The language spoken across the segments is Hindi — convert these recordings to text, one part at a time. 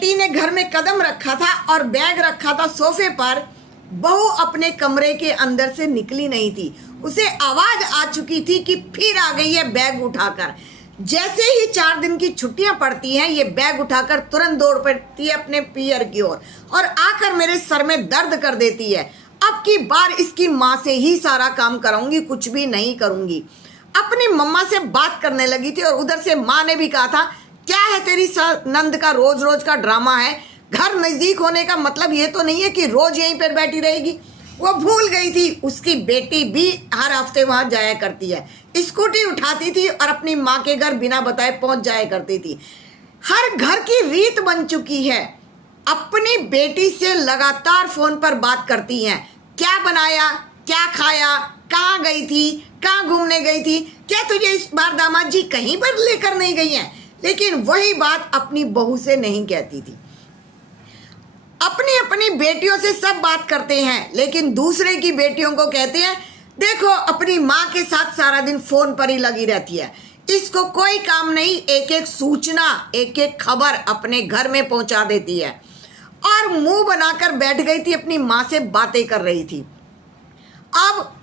बेटी ने घर में कदम रखा था और बैग रखा था सोफे पर, बहू अपने कमरे के अंदर से निकली नहीं थी। उसे आवाज आ चुकी थी कि फिर आ गई है बैग उठाकर। जैसे ही 4 दिन की छुट्टियां पड़ती हैं, ये बैग उठाकर तुरंत दौड़ पड़ती है अपने पियर की ओर और आकर मेरे सर में दर्द कर देती है। अब की बार इसकी माँ से ही सारा काम कराऊंगी, कुछ भी नहीं करूंगी। अपनी मम्मा से बात करने लगी थी और उधर से माँ ने भी कहा था, क्या है तेरी नंद का रोज रोज का ड्रामा है। घर नजदीक होने का मतलब ये तो नहीं है कि रोज यहीं पर बैठी रहेगी। वो भूल गई थी उसकी बेटी भी हर हफ्ते वहां जाया करती है, स्कूटी उठाती थी और अपनी माँ के घर बिना बताए पहुंच जाया करती थी। हर घर की रीत बन चुकी है, अपनी बेटी से लगातार फोन पर बात करती हैं। क्या बनाया, क्या खाया, कहाँ गई थी, कहाँ घूमने गई थी, क्या तुझे इस बार दामाद जी कहीं पर लेकर नहीं गई हैं। लेकिन वही बात अपनी बहू से नहीं कहती थी। अपनी अपनी बेटियों से सब बात करते हैं, लेकिन दूसरे की बेटियों को कहते हैं, देखो अपनी माँ के साथ सारा दिन फोन पर ही लगी रहती है, इसको कोई काम नहीं, एक एक सूचना, एक एक खबर अपने घर में पहुंचा देती है। और मुंह बनाकर बैठ गई थी, अपनी माँ से बातें कर रही थी। अब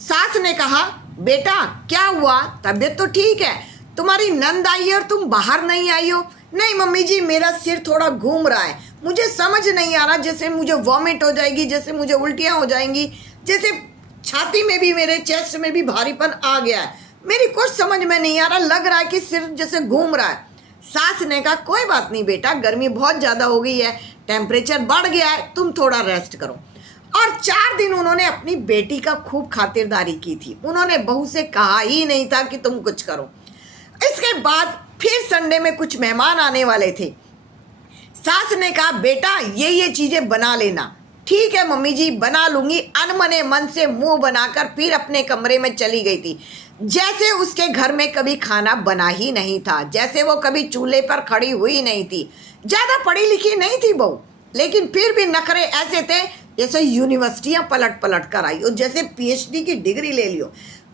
सास ने कहा, बेटा क्या हुआ, तबीयत तो ठीक है, तुम्हारी नंद आई है और तुम बाहर नहीं आई हो। नहीं मम्मी जी, मेरा सिर थोड़ा घूम रहा है, मुझे समझ नहीं आ रहा, जैसे मुझे वॉमिट हो जाएगी, जैसे मुझे उल्टियाँ हो जाएंगी, जैसे छाती में भी, मेरे चेस्ट में भी भारीपन आ गया है, मेरी कुछ समझ में नहीं आ रहा, लग रहा है कि सिर जैसे घूम रहा है। सास ने कहा, कोई बात नहीं बेटा, गर्मी बहुत ज़्यादा हो गई है, टेम्परेचर बढ़ गया है, तुम थोड़ा रेस्ट करो। और 4 दिन उन्होंने अपनी बेटी का खूब खातिरदारी की थी। उन्होंने बहू से कहा ही नहीं था कि तुम कुछ करो। इसके बाद फिर संडे में कुछ मेहमान आने वाले थे। सास ने कहा, बेटा ये चीज़ें बना लेना। ठीक है मम्मी जी, बना लूंगी। अनमने मन से मुंह बनाकर फिर अपने कमरे में चली गई थी, जैसे उसके घर में कभी खाना बना ही नहीं था, जैसे वो कभी चूल्हे पर खड़ी हुई नहीं थी। ज़्यादा पढ़ी लिखी नहीं थी बहू, लेकिन फिर भी नखरे ऐसे थे जैसे यूनिवर्सिटियाँ पलट पलट कर आई और जैसे पीएचडी की डिग्री ले लियो।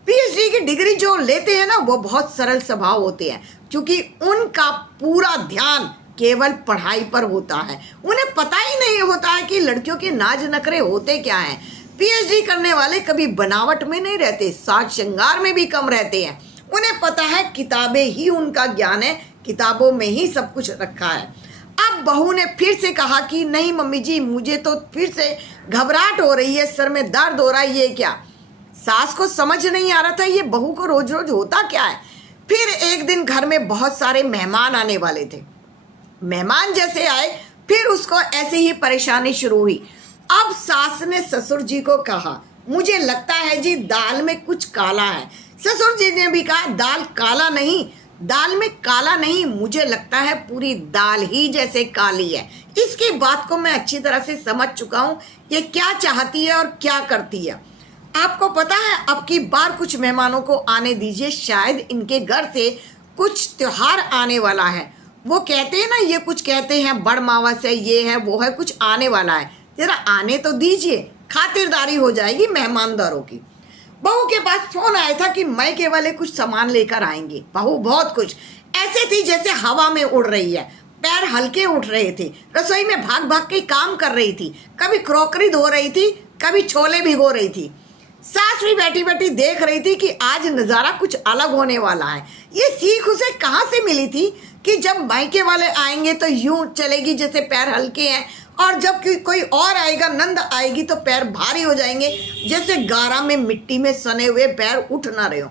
पीएचडी की डिग्री जो लेते हैं ना, वो बहुत सरल स्वभाव होते हैं, क्योंकि उनका पूरा ध्यान केवल पढ़ाई पर होता है। उन्हें पता ही नहीं होता है कि लड़कियों के नाज नखरे होते क्या हैं। पीएचडी करने वाले कभी बनावट में नहीं रहते, साज श्रृंगार में भी कम रहते हैं। उन्हें पता है किताबें ही उनका ज्ञान है, किताबों में ही सब कुछ रखा है। अब बहू ने फिर से कहा कि नहीं मम्मी जी, मुझे तो फिर से घबराहट हो रही है, सर में दर्द हो रहा है, ये क्या। सास को समझ नहीं आ रहा था ये बहू को रोज रोज होता क्या है। फिर एक दिन घर में बहुत सारे मेहमान आने वाले थे। मेहमान जैसे आए, फिर उसको ऐसे ही परेशानी शुरू हुई। अब सास ने ससुर जी को कहा, मुझे लगता है जी दाल में कुछ काला है। ससुर जी ने भी कहा, दाल काला नहीं, दाल में काला नहीं, मुझे लगता है पूरी दाल ही जैसे काली है। इसकी बात को मैं अच्छी तरह से समझ चुका हूँ, ये क्या चाहती है और क्या करती है। आपको पता है, अब की बार कुछ मेहमानों को आने दीजिए, शायद इनके घर से कुछ त्योहार आने वाला है। वो कहते हैं ना, ये कुछ कहते हैं बड़ मावस है, ये है वो है, कुछ आने वाला है, जरा आने तो दीजिए, खातिरदारी हो जाएगी मेहमानदारों की। बहू के पास फोन आया था कि मायके वाले कुछ सामान लेकर आएंगे। बहू बहुत कुछ ऐसे थी जैसे हवा में उड़ रही है, पैर हल्के उठ रहे थे, रसोई में भाग भाग के काम कर रही थी, कभी क्रॉकरी धो रही थी, कभी छोले भिगो रही थी। सास भी बैठी बैठी देख रही थी कि आज नज़ारा कुछ अलग होने वाला है। ये सीख उसे कहाँ से मिली थी कि जब मायके वाले आएंगे तो यूं चलेगी जैसे पैर हल्के हैं, और जब कोई और आएगा, नंद आएगी, तो पैर भारी हो जाएंगे जैसे गारा में मिट्टी में सने हुए पैर उठ ना रहे हो।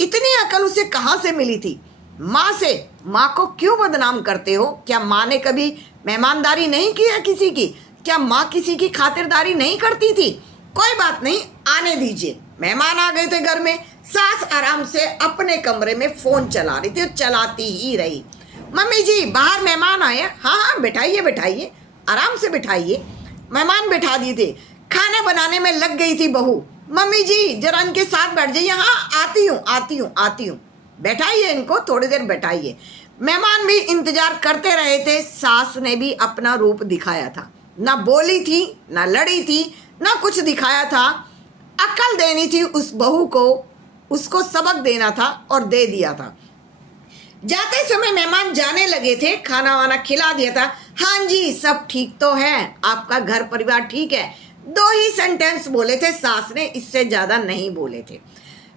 इतनी अकल उसे कहाँ से मिली थी? माँ से। माँ को क्यों बदनाम करते हो? क्या माँ ने कभी मेहमानदारी नहीं की है किसी की? क्या माँ किसी की खातिरदारी नहीं करती थी? कोई बात नहीं, आने दीजिए। मेहमान आ गए थे घर में। सास आराम से अपने कमरे में फोन चला रही थी और चलाती ही रही। मम्मी जी बाहर मेहमान आए। हाँ हाँ बैठाइए बैठाइए, आराम से बैठाइए। मेहमान बैठा दिए थे। खाना बनाने में लग गई थी बहू। मम्मी जी जरा इनके साथ बैठ जाइए। हाँ आती हूँ। बैठाइए इनको, थोड़ी देर बैठाइए। मेहमान भी इंतजार करते रहे थे। सास ने भी अपना रूप दिखाया था, ना बोली थी, ना लड़ी थी, ना कुछ दिखाया था। अकल देनी थी उस बहू को, उसको सबक देना था और दे दिया था। जाते समय मेहमान जाने लगे थे, खाना वाना खिला दिया था। हाँ जी, सब ठीक तो है, आपका घर परिवार ठीक है, 2 ही सेंटेंस बोले थे सास ने, इससे ज्यादा नहीं बोले थे।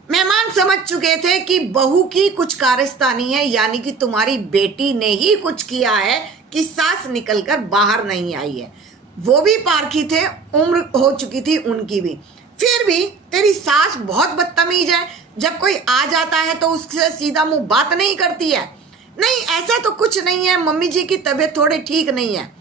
मेहमान समझ चुके थे कि बहू की कुछ कारस्तानी है, यानी कि तुम्हारी बेटी ने ही कुछ किया है कि सास निकलकर बाहर नहीं आई है। वो भी पारखी थे, उम्र हो चुकी थी उनकी भी। फिर भी तेरी सास बहुत बदतमीज है, जब कोई आ जाता है तो उससे सीधा मुंह बात नहीं करती है। नहीं, ऐसा तो कुछ नहीं है, मम्मी जी की तबीयत थोड़ी ठीक नहीं है।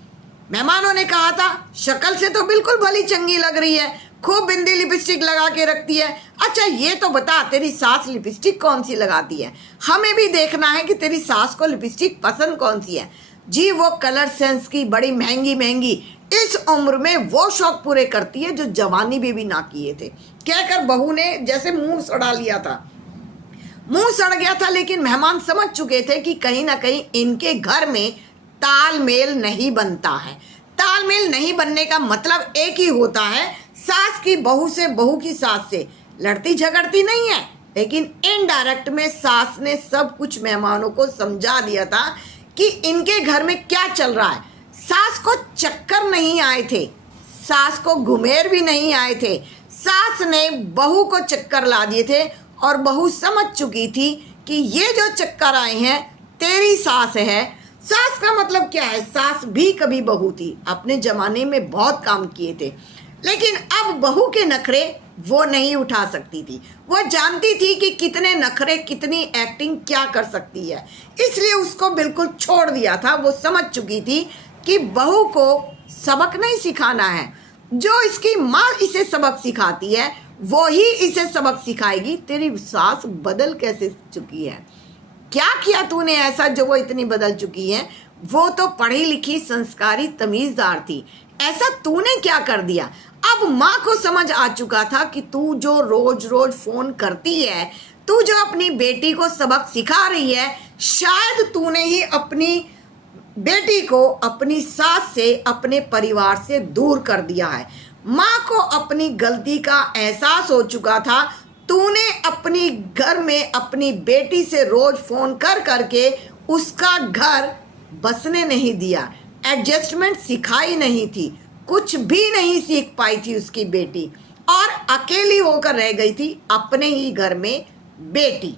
मेहमानों ने कहा था, शक्ल से तो बिल्कुल भली चंगी लग रही है, खूब बिंदी लिपस्टिक लगा के रखती है। अच्छा ये तो बता, तेरी सास लिपस्टिक कौन सी लगाती है? हमें भी देखना है कि तेरी सास को लिपस्टिक पसंद कौन सी है। जी वो कलर सेंस की बड़ी महंगी महंगी, इस उम्र में वो शौक पूरे करती है जो जवानी में भी ना किए थे। कहकर बहू ने जैसे मुंह सड़ा लिया था, मुंह सड़ गया था। लेकिन मेहमान समझ चुके थे कि कहीं ना कहीं इनके घर में तालमेल नहीं बनता है। तालमेल नहीं बनने का मतलब एक ही होता है, सास की बहू से, बहू की सास से लड़ती झगड़ती नहीं है। लेकिन इनडायरेक्ट में सास ने सब कुछ मेहमानों को समझा दिया था कि इनके घर में क्या चल रहा है। सास को चक्कर नहीं आए थे, सास को घुमेर भी नहीं आए थे, सास ने बहू को चक्कर ला दिए थे। और बहू समझ चुकी थी कि ये जो चक्कर आए हैं तेरी सास है। सास का मतलब क्या है? सास भी कभी बहू थी, अपने जमाने में बहुत काम किए थे। लेकिन अब बहू के नखरे वो नहीं उठा सकती थी। वो जानती थी कि कितने नखरे, कितनी एक्टिंग क्या कर सकती है, इसलिए उसको बिल्कुल छोड़ दिया था। वो समझ चुकी थी कि बहू को सबक नहीं सिखाना है, जो इसकी माँ इसे सबक सिखाती है वो ही इसे सबक सिखाएगी। तेरी सास बदल कैसे चुकी है? क्या किया तूने ऐसा जो वो इतनी बदल चुकी है? वो तो पढ़ी लिखी, संस्कारी, तमीजदार थी, ऐसा तूने क्या कर दिया? अब माँ को समझ आ चुका था कि तू जो रोज रोज फोन करती है, तू जो अपनी बेटी को सबक सिखा रही है, शायद तूने ही अपनी बेटी को अपनी सास से, अपने परिवार से दूर कर दिया है। माँ को अपनी गलती का एहसास हो चुका था। तूने अपनी घर में अपनी बेटी से रोज फोन कर करके उसका घर बसने नहीं दिया, एडजस्टमेंट सिखाई नहीं थी, कुछ भी नहीं सीख पाई थी उसकी बेटी, और अकेली होकर रह गई थी अपने ही घर में बेटी।